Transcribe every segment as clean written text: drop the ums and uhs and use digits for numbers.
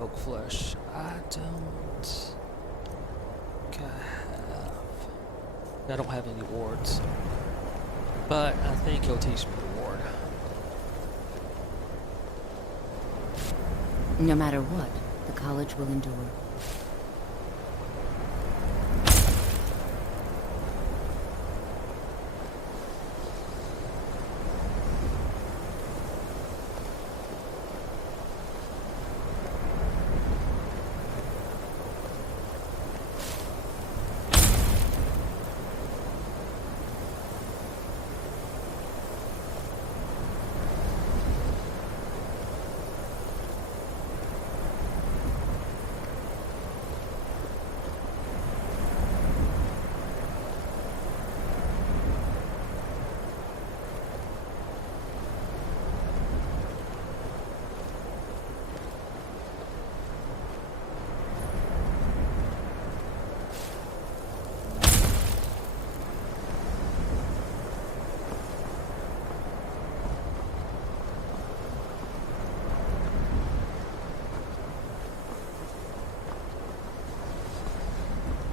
Oak flesh. I don't think I don't have any wards. But I think he'll teach me the ward. No matter what, the college will endure.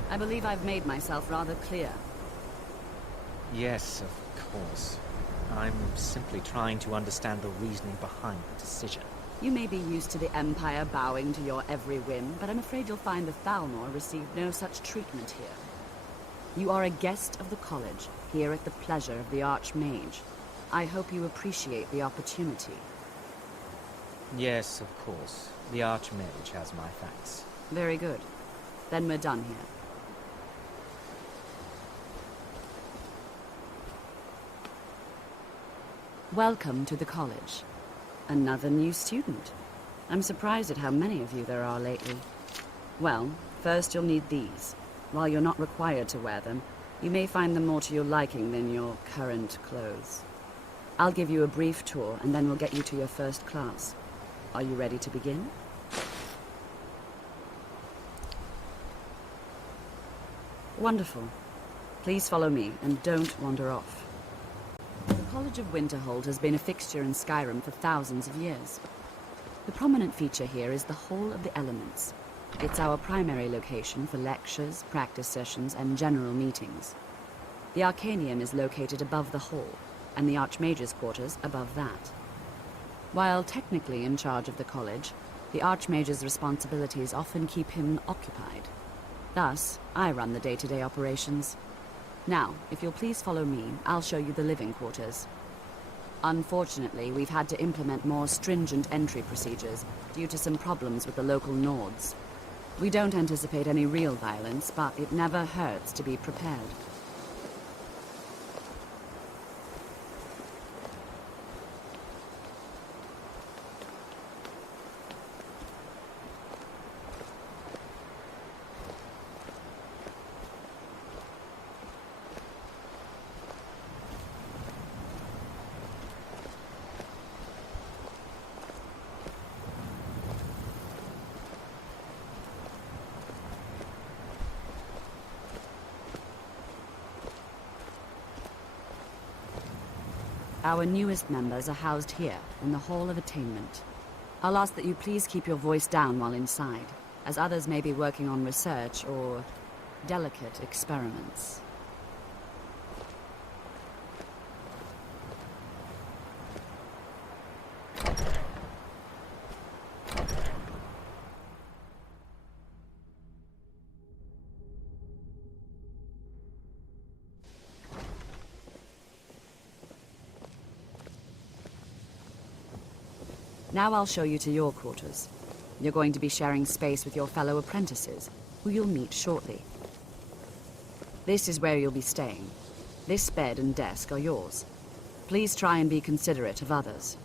I believe I've made myself rather clear. Yes, of course. I'm simply trying to understand the reasoning behind the decision. You may be used to the Empire bowing to your every whim, but I'm afraid you'll find the Thalmor received no such treatment here. You are a guest of the college, here at the pleasure of the Archmage. I hope you appreciate the opportunity. Yes, of course. The Archmage has my thanks. Very good. Then we're done here. Welcome to the college. Another new student. I'm surprised at how many of you there are lately. Well, first you'll need these. While you're not required to wear them, you may find them more to your liking than your current clothes. I'll give you a brief tour, and then we'll get you to your first class. Are you ready to begin? Wonderful. Please follow me, and don't wander off. The College of Winterhold has been a fixture in Skyrim for thousands of years. The prominent feature here is the Hall of the Elements. It's our primary location for lectures, practice sessions, and general meetings. The Arcanium is located above the hall, and the Archmage's quarters above that. While technically in charge of the college, the Archmage's responsibilities often keep him occupied. Thus, I run the day-to-day operations. Now, if you'll please follow me, I'll show you the living quarters. Unfortunately, we've had to implement more stringent entry procedures due to some problems with the local Nords. We don't anticipate any real violence, but it never hurts to be prepared. Our newest members are housed here, in the Hall of Attainment. I'll ask that you please keep your voice down while inside, as others may be working on research or delicate experiments. Now I'll show you to your quarters. You're going to be sharing space with your fellow apprentices, who you'll meet shortly. This is where you'll be staying. This bed and desk are yours. Please try and be considerate of others.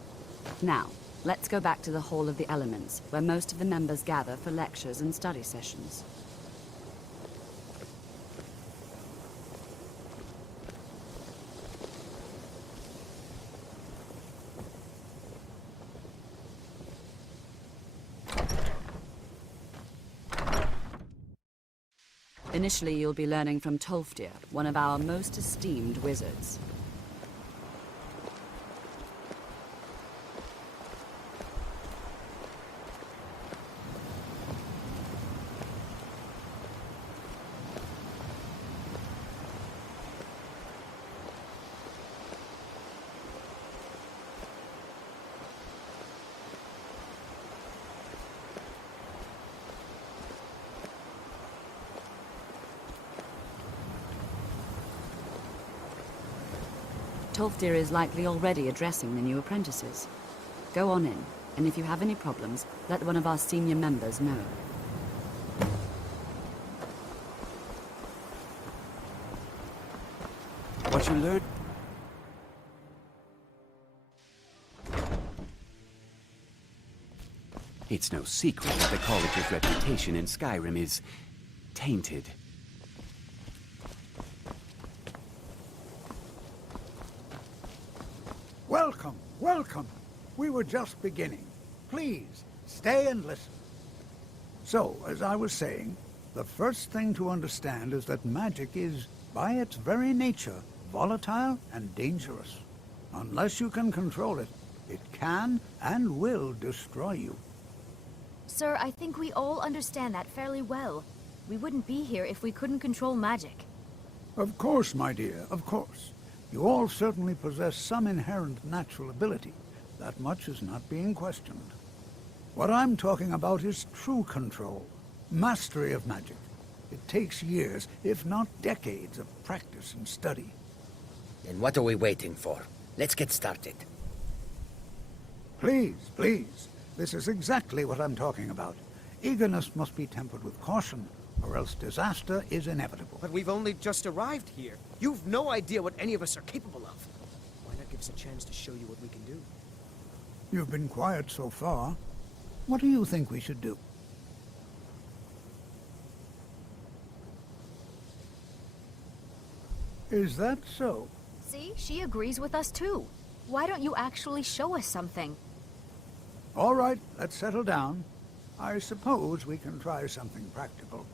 Now, let's go back to the Hall of the Elements, where most of the members gather for lectures and study sessions. Initially, you'll be learning from Tolfdir, one of our most esteemed wizards. Tolfdir is likely already addressing the new apprentices. Go on in, and if you have any problems, let one of our senior members know. What you learn? It's no secret that the college's reputation in Skyrim is tainted. Welcome, welcome. We were just beginning. Please, stay and listen. So, as I was saying, the first thing to understand is that magic is, by its very nature, volatile and dangerous. Unless you can control it, it can and will destroy you. Sir, I think we all understand that fairly well. We wouldn't be here if we couldn't control magic. Of course, my dear, of course. You all certainly possess some inherent natural ability. That much is not being questioned. What I'm talking about is true control, mastery of magic. It takes years, if not decades, of practice and study. Then what are we waiting for? Let's get started. Please, please. This is exactly what I'm talking about. Eagerness must be tempered with caution, or else disaster is inevitable. But we've only just arrived here. You've no idea what any of us are capable of. Why not give us a chance to show you what we can do? You've been quiet so far. What do you think we should do? Is that so? See, she agrees with us too. Why don't you actually show us something? All right, let's settle down. I suppose we can try something practical.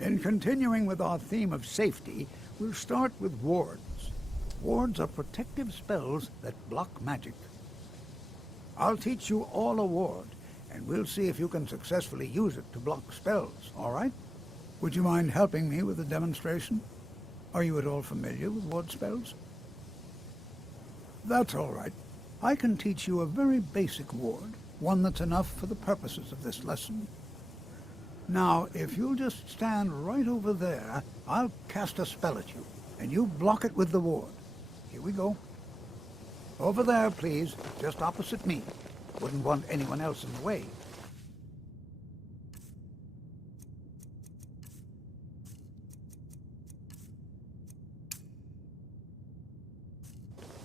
In continuing with our theme of safety, we'll start with wards. Wards are protective spells that block magic. I'll teach you all a ward, and we'll see if you can successfully use it to block spells, all right? Would you mind helping me with a demonstration? Are you at all familiar with ward spells? That's all right. I can teach you a very basic ward, one that's enough for the purposes of this lesson. Now, if you'll just stand right over there, I'll cast a spell at you, and you block it with the ward. Here we go. Over there, please, just opposite me. Wouldn't want anyone else in the way.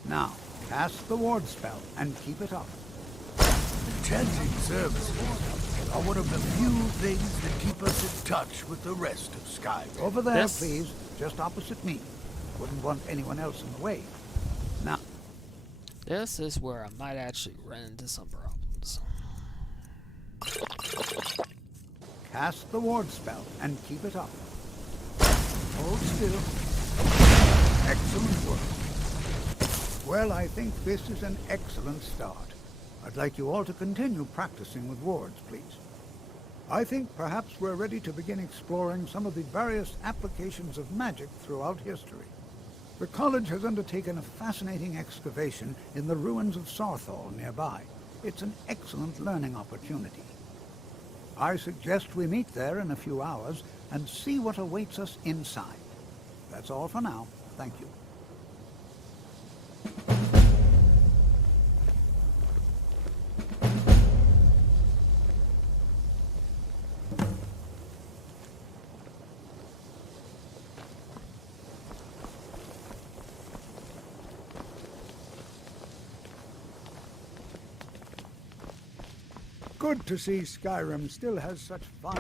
Now, cast the ward spell and keep it up. Enchanting services are one of the few things that keep us in touch with the rest of Skyrim. Over there, Yes. please, just opposite me. Wouldn't want anyone else in the way. Now, This is where I might actually run into some problems. cast the ward spell and keep it up. Hold still. Excellent work. Well, I think this is an excellent start. I'd like you all to continue practicing with wards, please. I think perhaps we're ready to begin exploring some of the various applications of magic throughout history. The college has undertaken a fascinating excavation in the ruins of Sarthal nearby. It's an excellent learning opportunity. I suggest we meet there in a few hours and see what awaits us inside. That's all for now. Thank you. Good to see Skyrim still has such fine...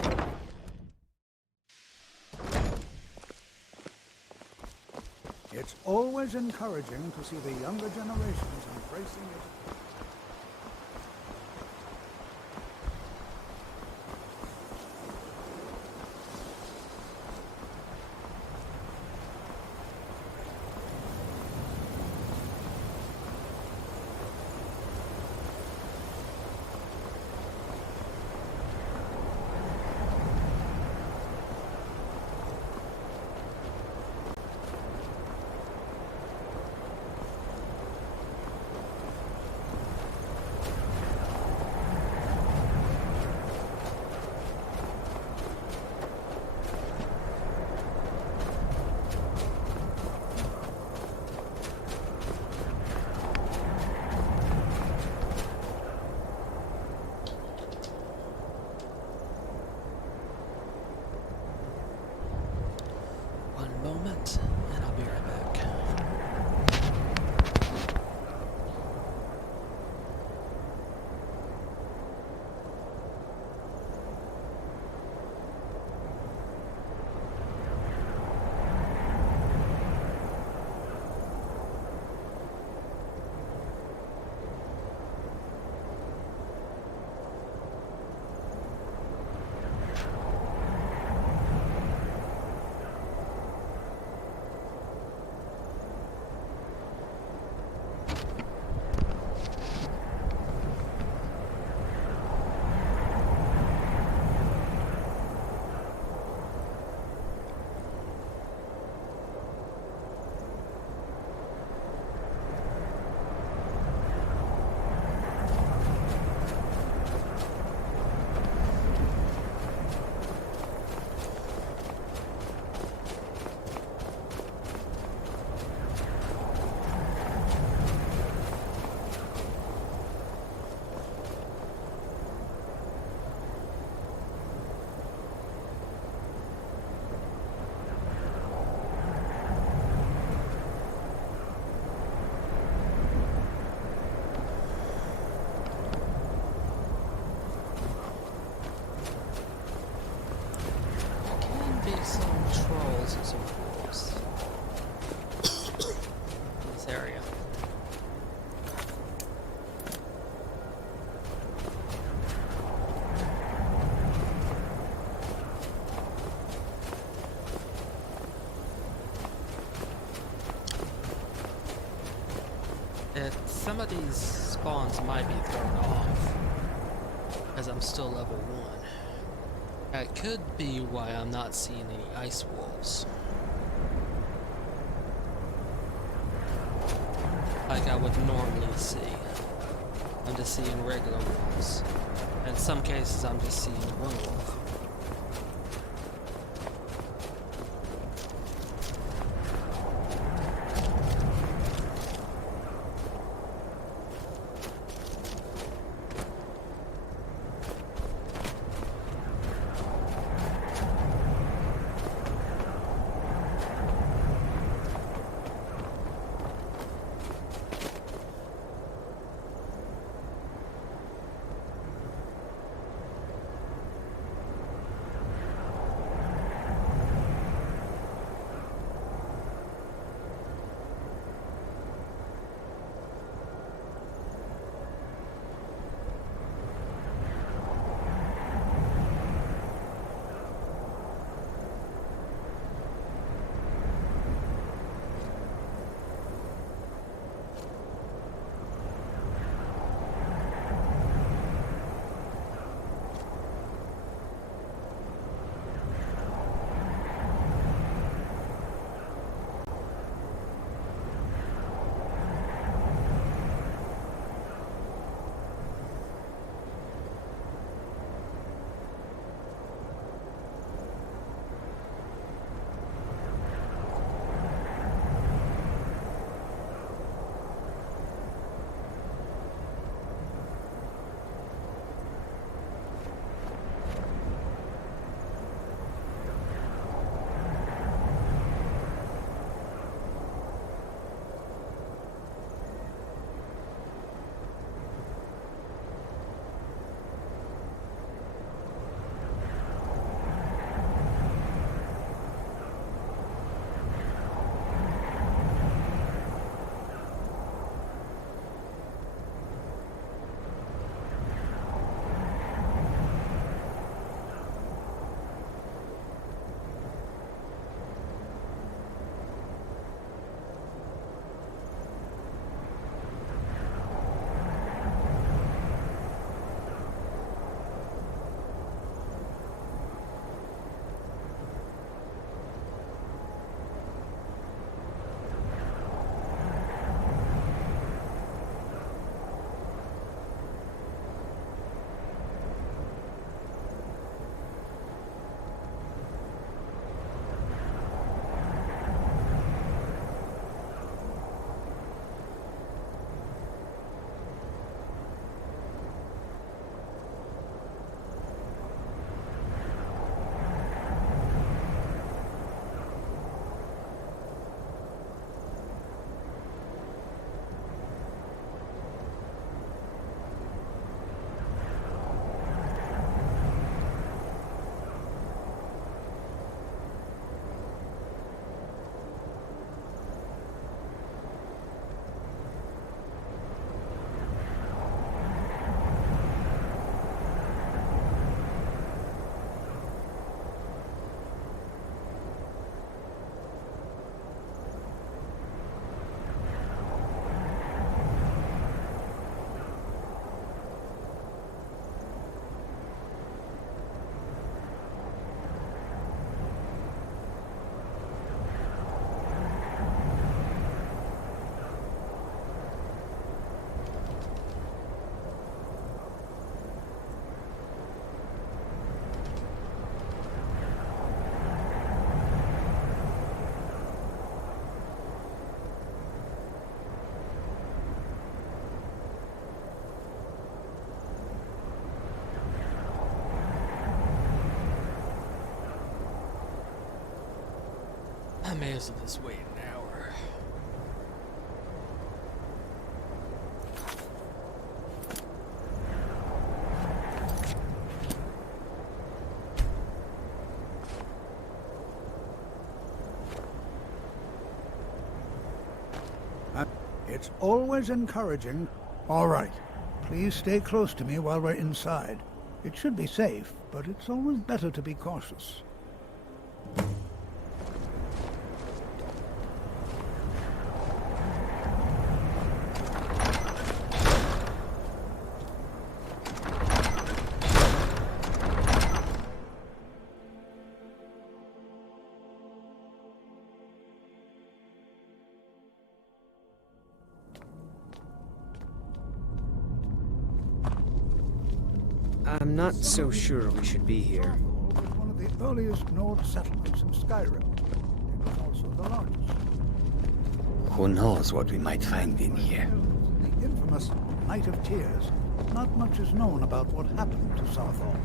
It's always encouraging to see the younger generations embracing it. and I'll be right back. Some trolls and some wolves in this area. Some of these spawns might be thrown off as I'm still level 1. That could be why I'm not seeing any ice wolves. Like I would normally see. I'm just seeing regular wolves. In some cases, I'm just seeing one wolf. I may as well just wait an hour. It's always encouraging. All right. Please stay close to me while we're inside. It should be safe, but it's always better to be cautious. I'm not so sure we should be here. It was one of the earliest Nord settlements in Skyrim. It was also the largest. Who knows what we might find in here? The infamous Night of Tears. Not much is known about what happened to Southall.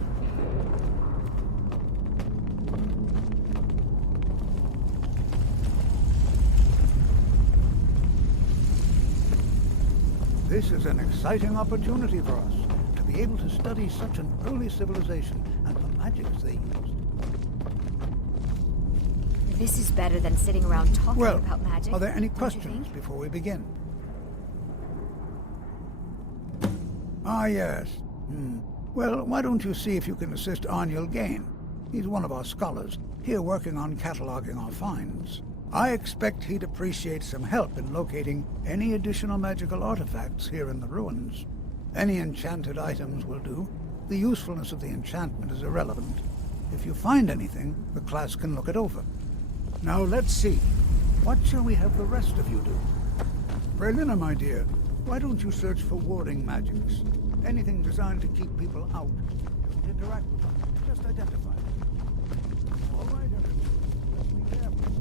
This is an exciting opportunity for us to be able to study such an early civilization and the magics they used. This is better than sitting around talking Well, about magic. are there any don't you questions think? before we begin? Ah, yes. Well, why don't you see if you can assist Arniel Gain? He's one of our scholars, here working on cataloging our finds. I expect he'd appreciate some help in locating any additional magical artifacts here in the ruins. Any enchanted items will do. The usefulness of the enchantment is irrelevant. If you find anything, the class can look it over. Now let's see. What shall we have the rest of you do? Berliner, my dear, why don't you search for warding magics? Anything designed to keep people out. Don't interact with them. Just identify them. All right, everyone. Be careful.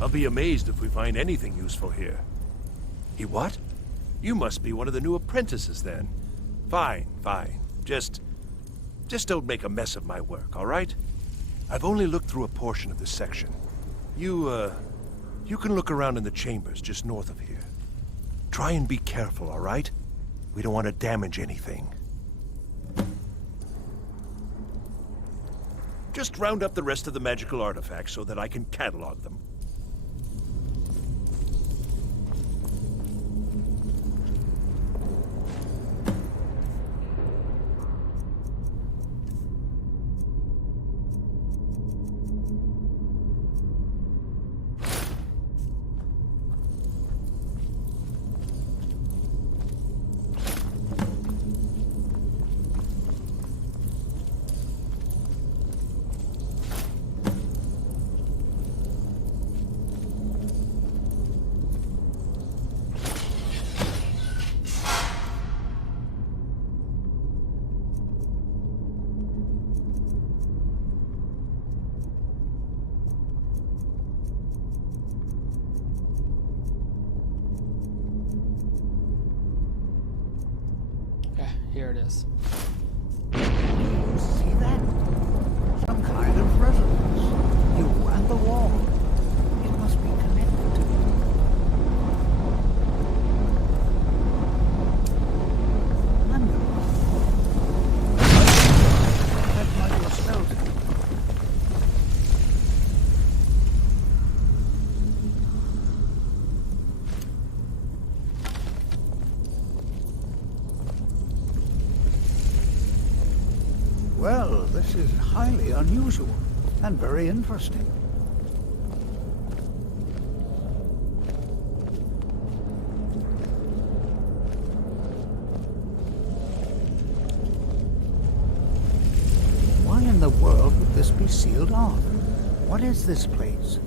I'll be amazed if we find anything useful here. He what? You must be one of the new apprentices then. Fine, fine. Just don't make a mess of my work, all right? I've only looked through a portion of this section. You can look around in the chambers just north of here. Try and be careful, all right? We don't want to damage anything. Just round up the rest of the magical artifacts so that I can catalog them. Here it is. You see that? Some kind of resonance. You and the wall. It must be connected to it. Wonderful. That might be a spell to do. This is highly unusual and very interesting. Why in the world would this be sealed off? What is this place?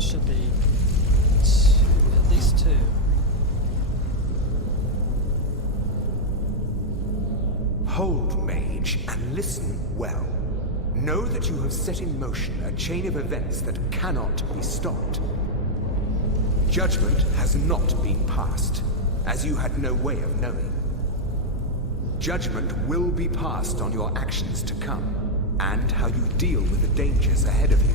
Should be at least two. Hold, mage, and listen well. Know that you have set in motion a chain of events that cannot be stopped. Judgment has not been passed, as you had no way of knowing. Judgment will be passed on your actions to come, and how you deal with the dangers ahead of you.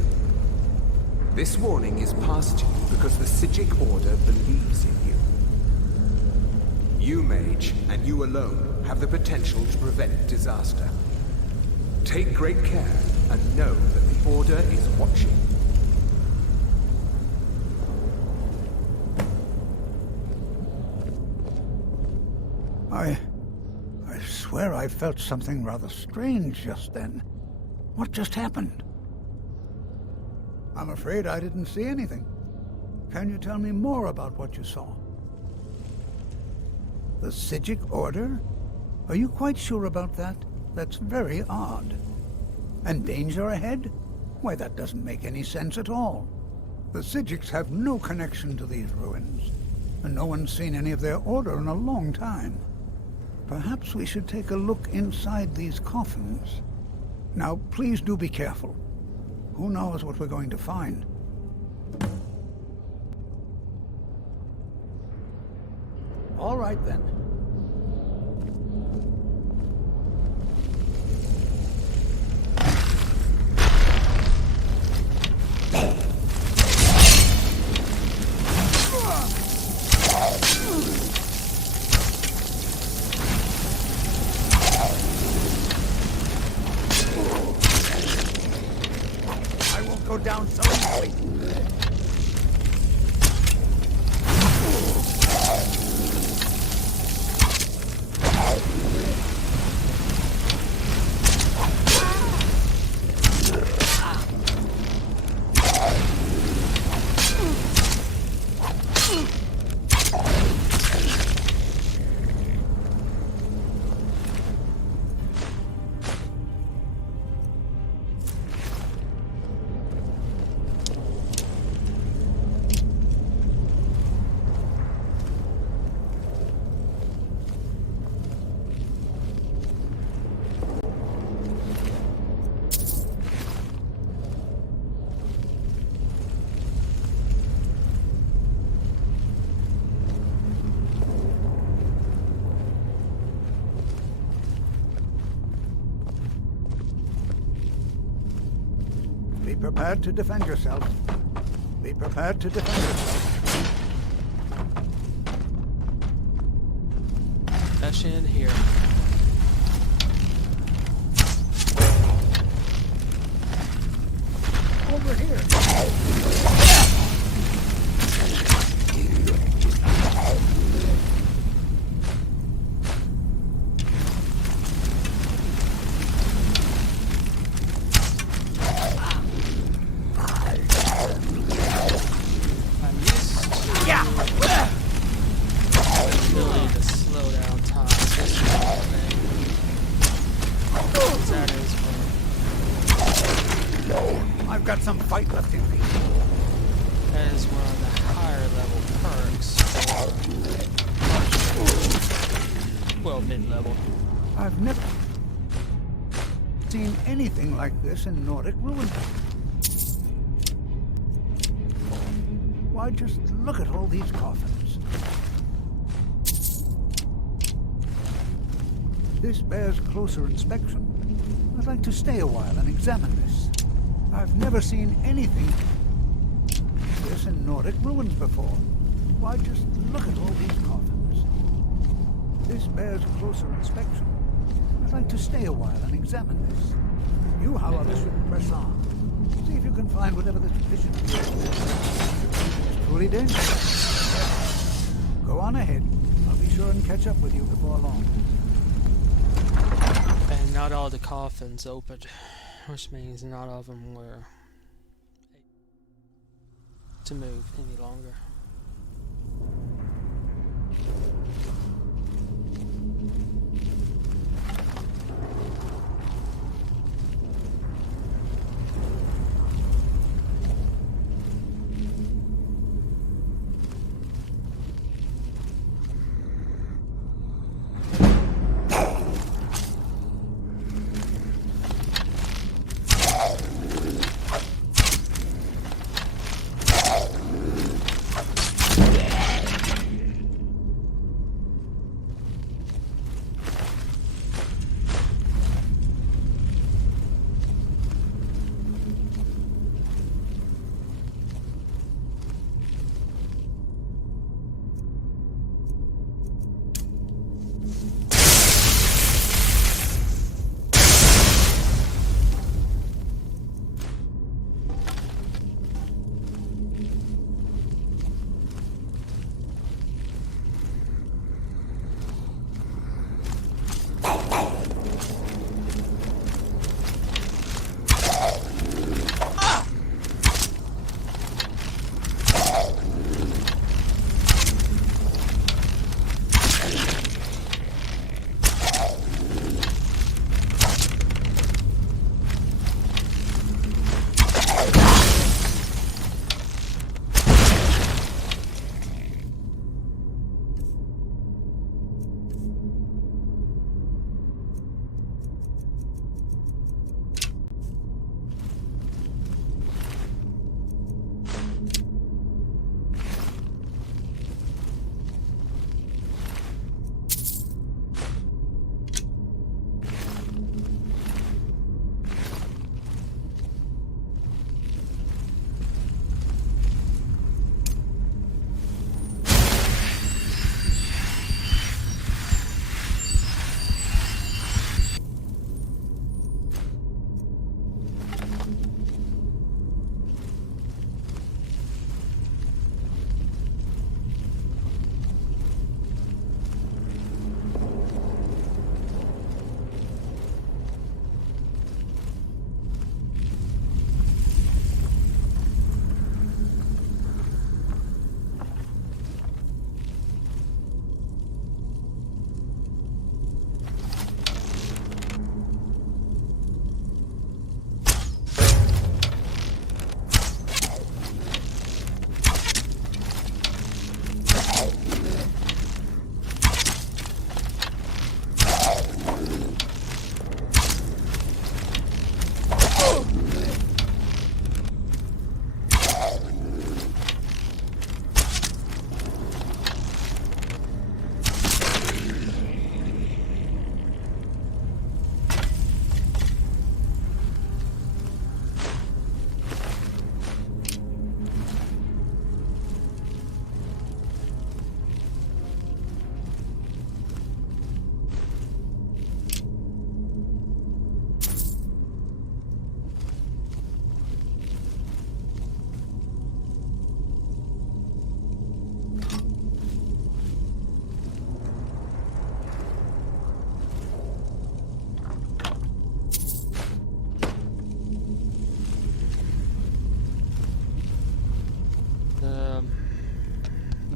This warning is passed to you because the Psijic Order believes in you. You, mage, and you alone, have the potential to prevent disaster. Take great care, and know that the Order is watching. I swear I felt something rather strange just then. What just happened? I'm afraid I didn't see anything. Can you tell me more about what you saw? The Psijic Order? Are you quite sure about that? That's very odd. And danger ahead? Why, that doesn't make any sense at all. The Psijics have no connection to these ruins, and no one's seen any of their order in a long time. Perhaps we should take a look inside these coffins. Now, please do be careful. Who knows what we're going to find? All right, then. Go down so easily. Be prepared to defend yourself. Be prepared to defend yourself. Dash in here. Over here. I've got some fight left in me. That is one of the higher level perks. Well, mid-level. I've never seen anything like this in Nordic ruins. Why, just look at all these coffins. This bears closer inspection. I'd like to stay a while and examine this. I've never seen anything like this in Nordic ruins before. Why, just look at all these coffins. This bears closer inspection. I'd like to stay a while and examine this. You, however, should press on. See if you can find whatever this vision is. It's truly dangerous. Go on ahead. I'll be sure and catch up with you before long. And not all the coffins opened, which means not all of them were able to move any longer.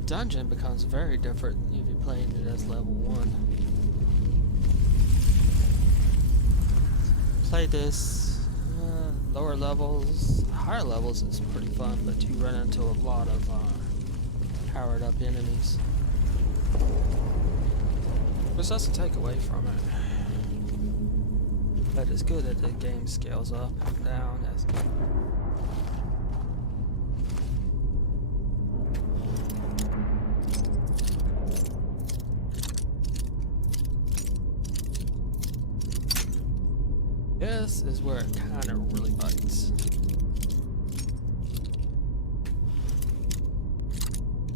Dungeon becomes very different if you're playing it as level 1. Play this lower levels, higher levels is pretty fun, but you run into a lot of powered up enemies. Which doesn't take away from it. But it's good that the game scales up and down as this is where it kind of really bites.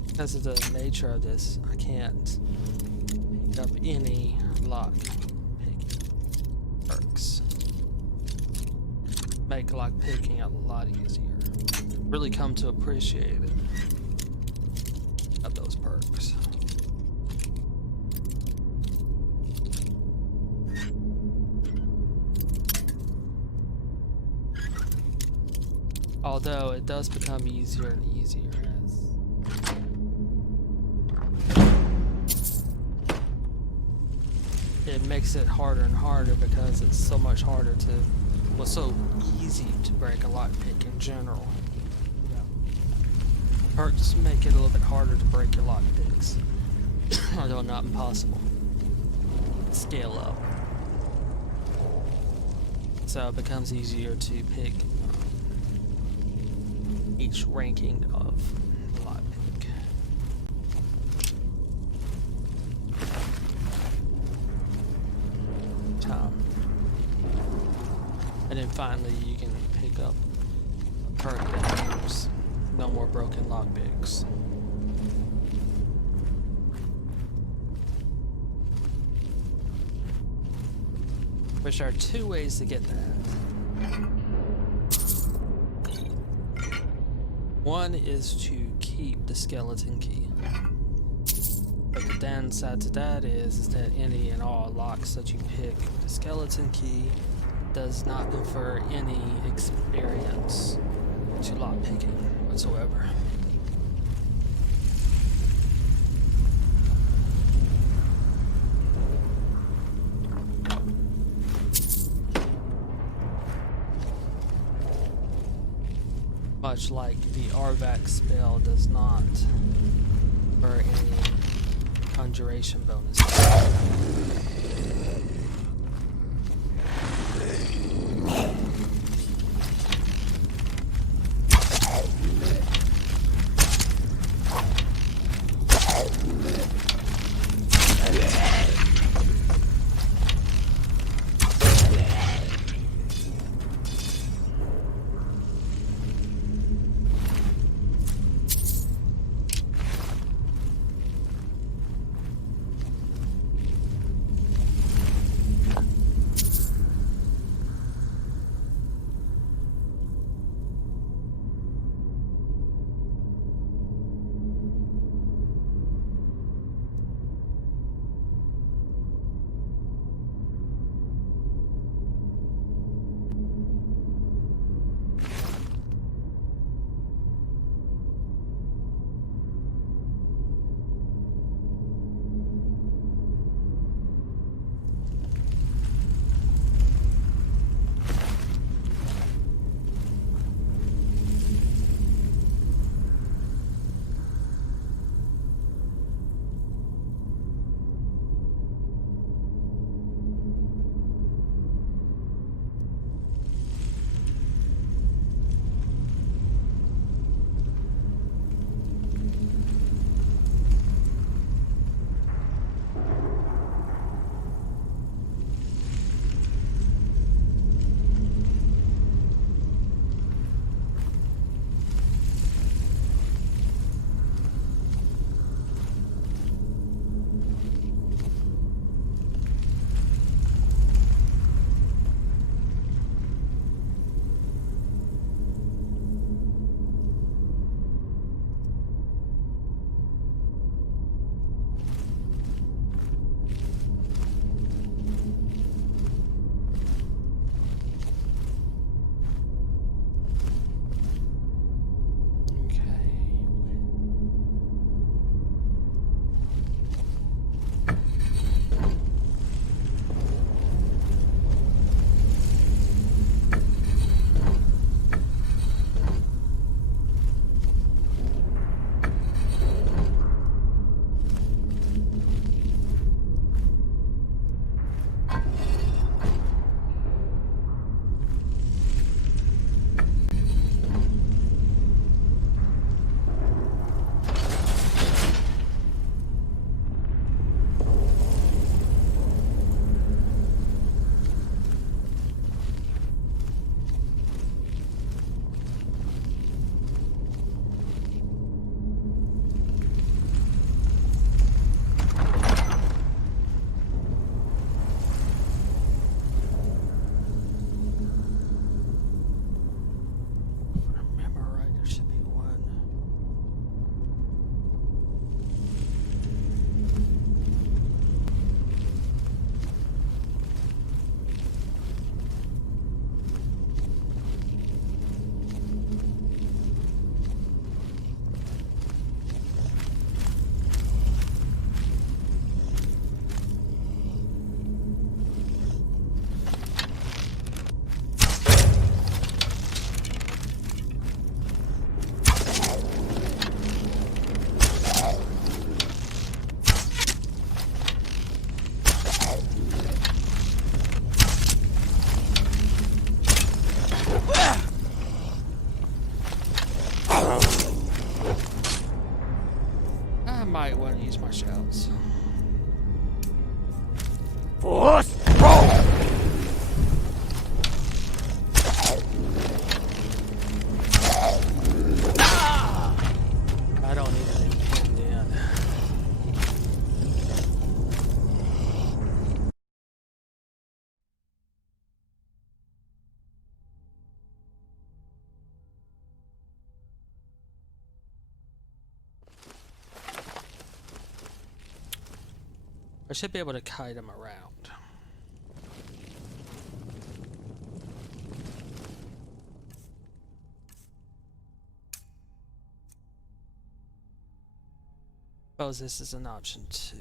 Because of the nature of this, I can't pick up any lock picking perks. Make lock picking a lot easier. Really come to appreciate it of those perks. Although it does become easier and easier as it makes it harder and harder because it's so much harder to, well, so easy to break a lockpick in general. Perks make it a little bit harder to break your lockpicks, although not impossible. Scale up, so it becomes easier to pick each ranking of lockpick. And then finally you can pick up a perk that gives no more broken lockpicks. Which are two ways to get that. One is to keep the skeleton key. But the downside to that is that any and all locks that you pick, the skeleton key does not confer any experience to lockpicking whatsoever. Much like the Arvac spell does not confer any conjuration bonus. washouts. Force roll! I don't need it pinned in. I should be able to kite him around. Suppose this is an option too.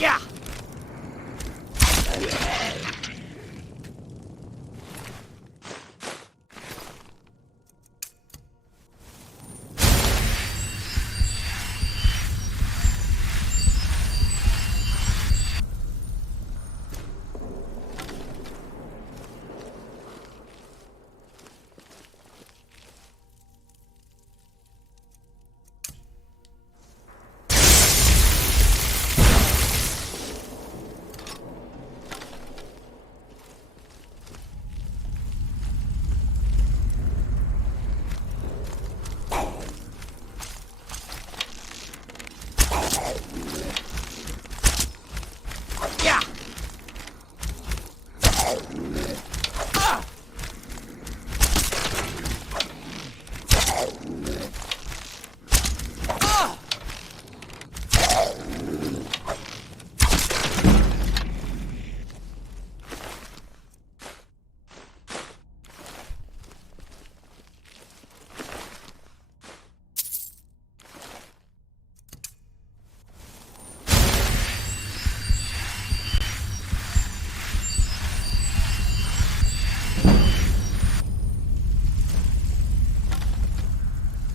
Yeah!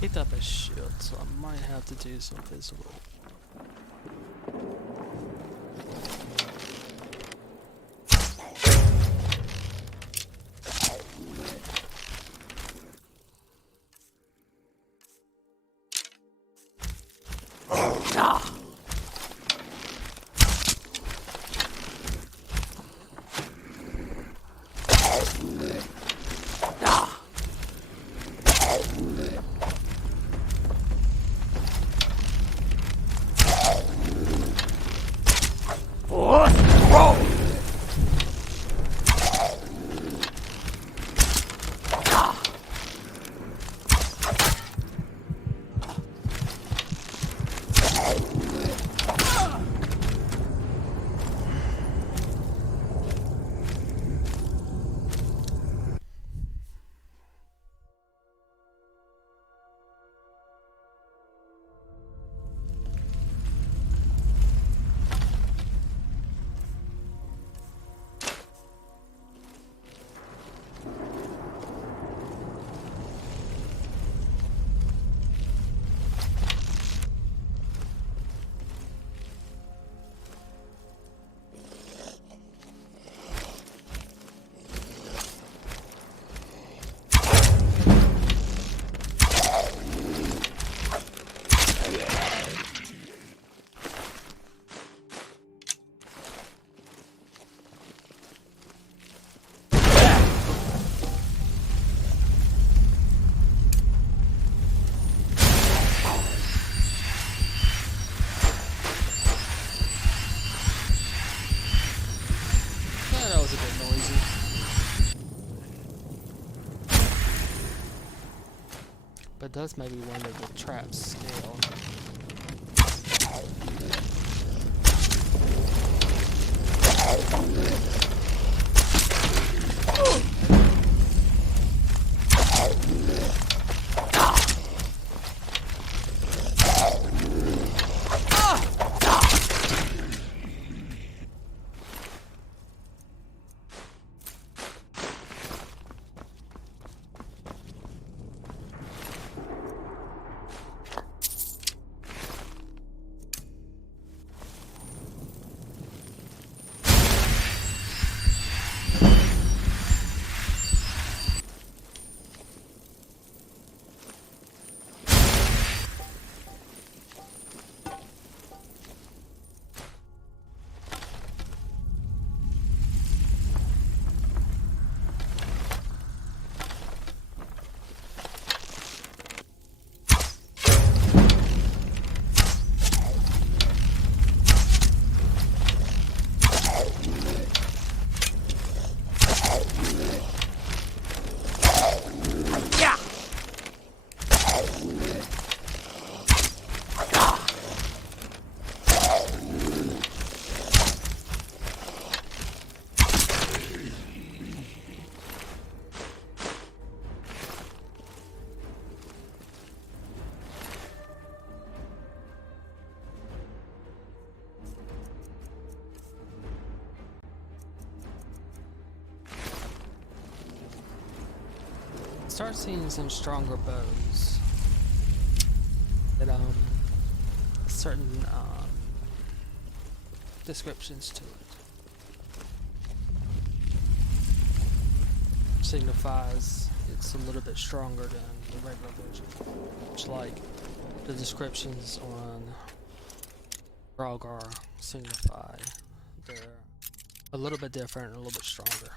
Picked up a shield, so I might have to do some visible. But does maybe wonder the trap scale. Start seeing some stronger bows that certain descriptions to it. Signifies it's a little bit stronger than the regular version. Much like the descriptions on Draugr signify they're a little bit different and a little bit stronger.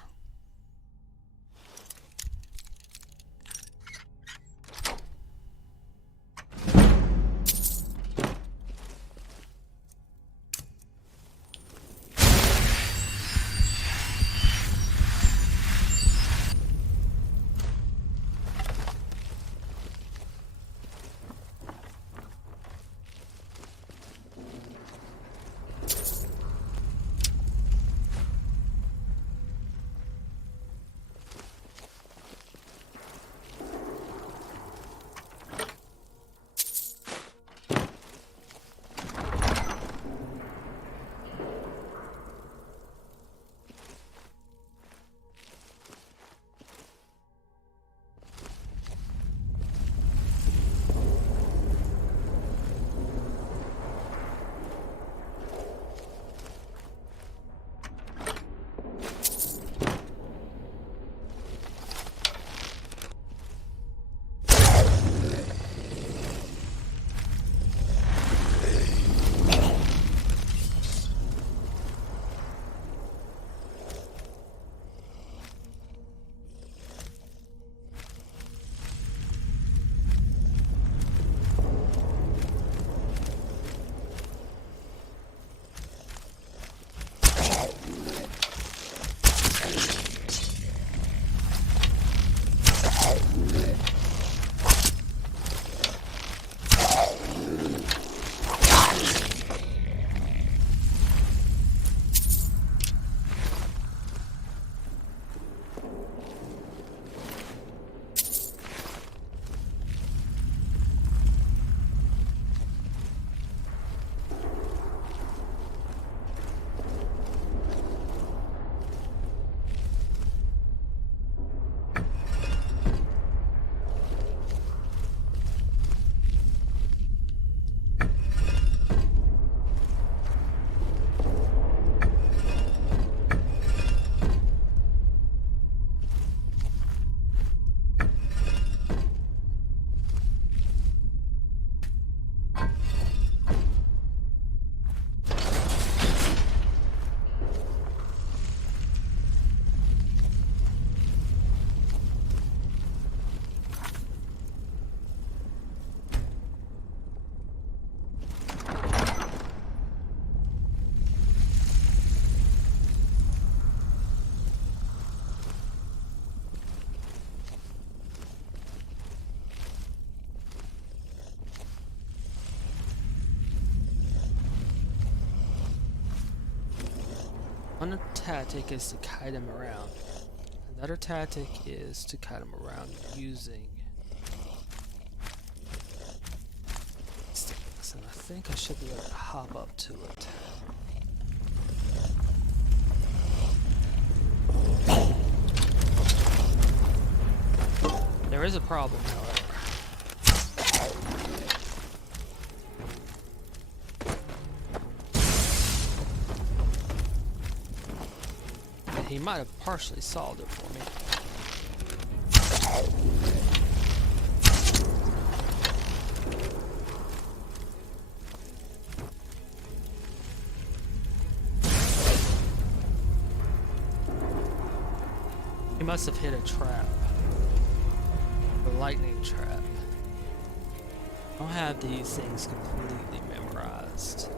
One tactic is to kite him around. Another tactic is to kite him around using sticks, and I think I should be able to hop up to it. There is a problem, however. He might have partially solved it for me. He must have hit a trap. A lightning trap. I don't have these things completely memorized.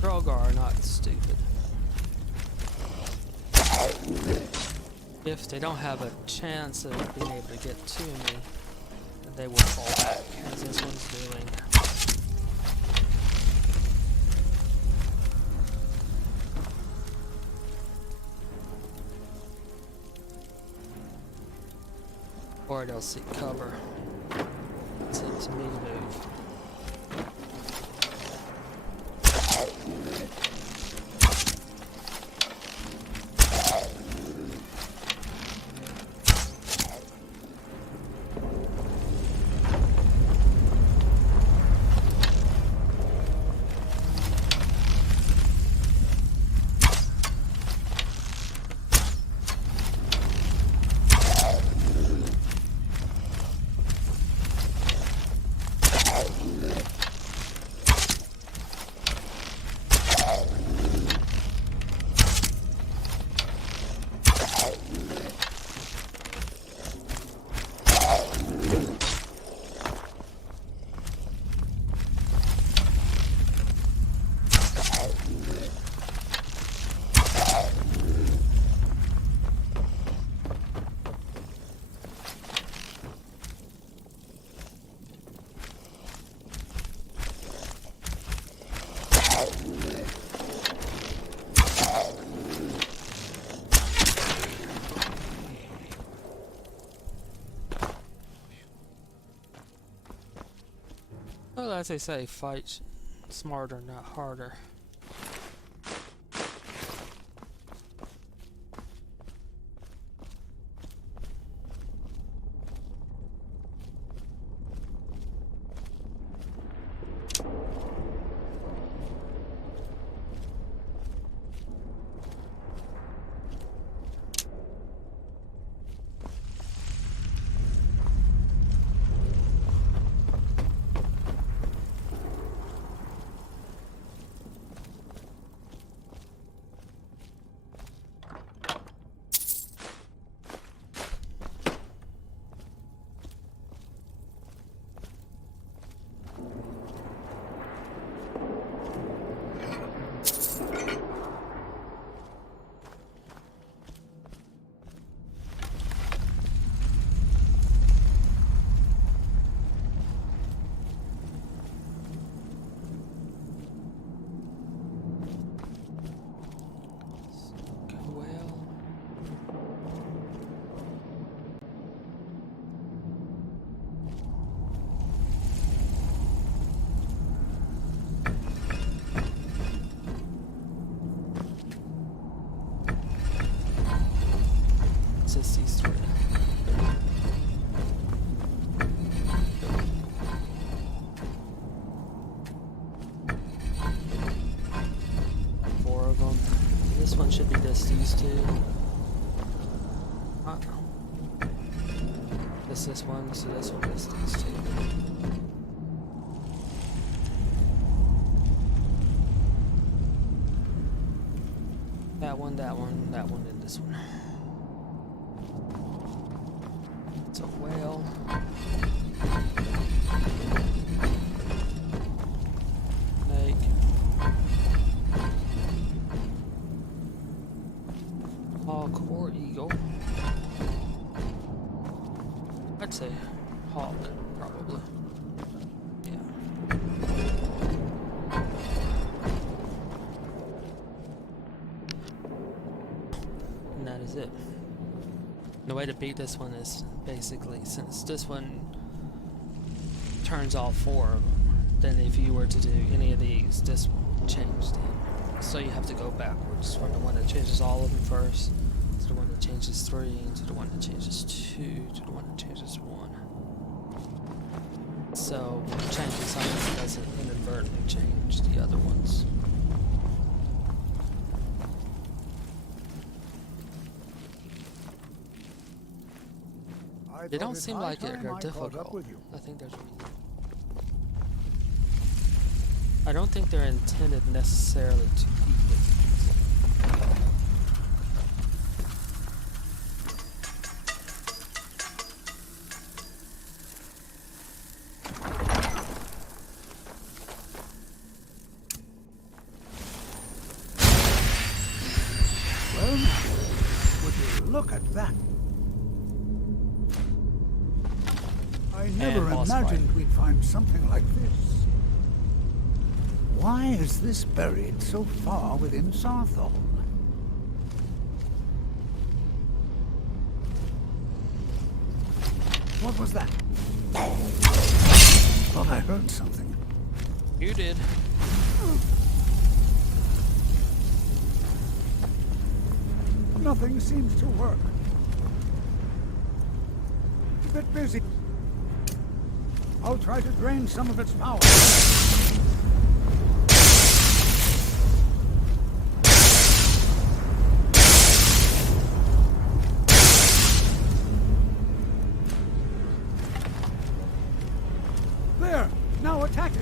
Draugr are not stupid. If they don't have a chance of being able to get to me, then they will fall back, as this one's doing. Or they'll seek cover. It's up to me to move. Well, as they say, fight smarter, not harder. These three. Four of them. This one should be just these two. This one, so this one is these two. That one, and this one. It's a whale. Snake. Hawk or eagle. I'd say hawk, probably. Yeah. And that is it. The way to beat this one is basically, since this one turns all four of them, then if you were to do any of these, this will change them. So you have to go backwards from the one that changes all of them first, to the one that changes 3, to the one that changes 2, to the one that changes 1. So changing something doesn't inadvertently change the other ones. They don't seem like they're difficult. I think they're. I don't think they're intended necessarily to be difficult. Well, would you look at that? I never imagined we'd find something like this. Why is this buried so far within Sarthol? What was that? Thought I heard something. You did. Nothing seems to work. A bit busy. I'll try to drain some of its power. There! Now attack it!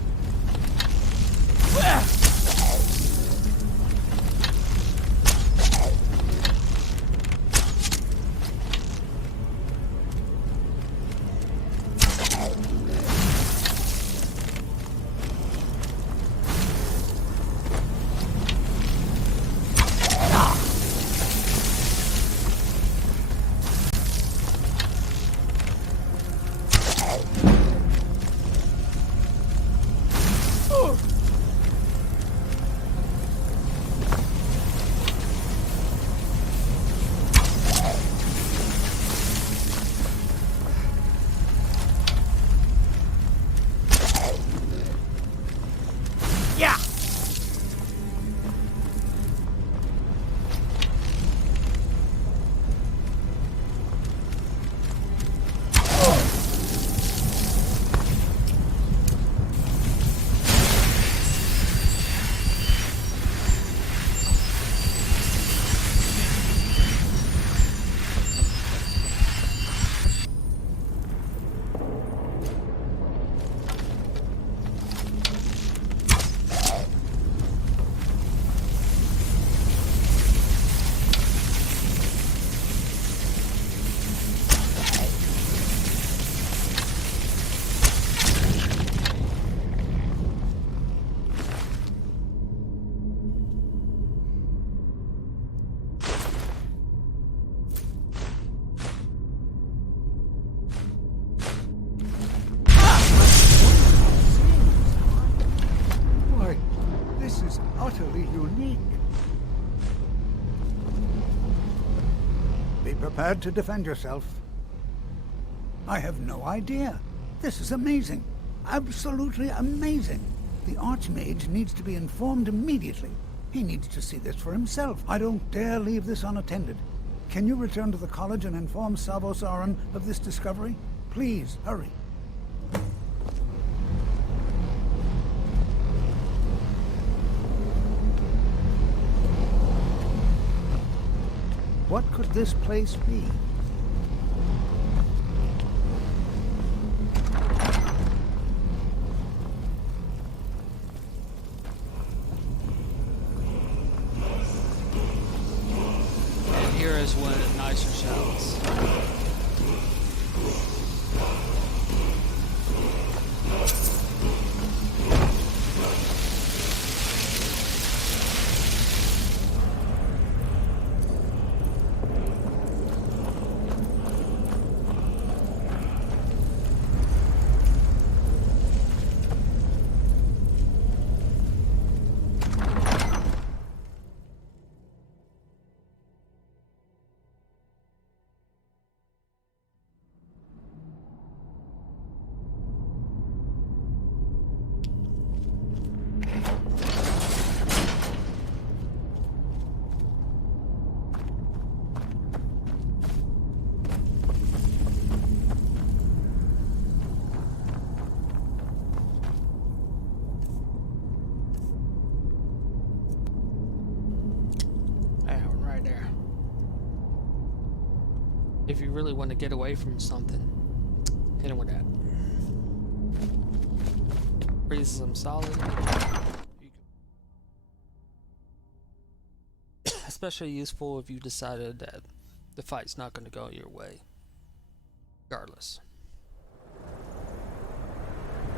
Utterly unique. Be prepared to defend yourself. I have no idea. This is amazing. Absolutely amazing. The Archmage needs to be informed immediately. He needs to see this for himself. I don't dare leave this unattended. Can you return to the college and inform Savos Aran of this discovery? Please, hurry. What could this place be? And here is one of the nicer shouts. If you really want to get away from something, hit him with that. Freezes them solid. Especially useful if you decided that the fight's not going to go your way, regardless.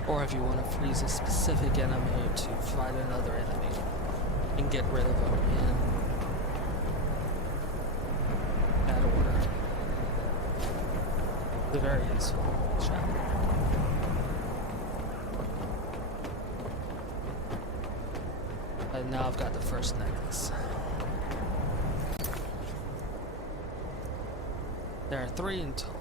Or if you want to freeze a specific enemy to fight another enemy and get rid of them in that order. It's a very useful shot. And now I've got the first necklace. There are 3 in total.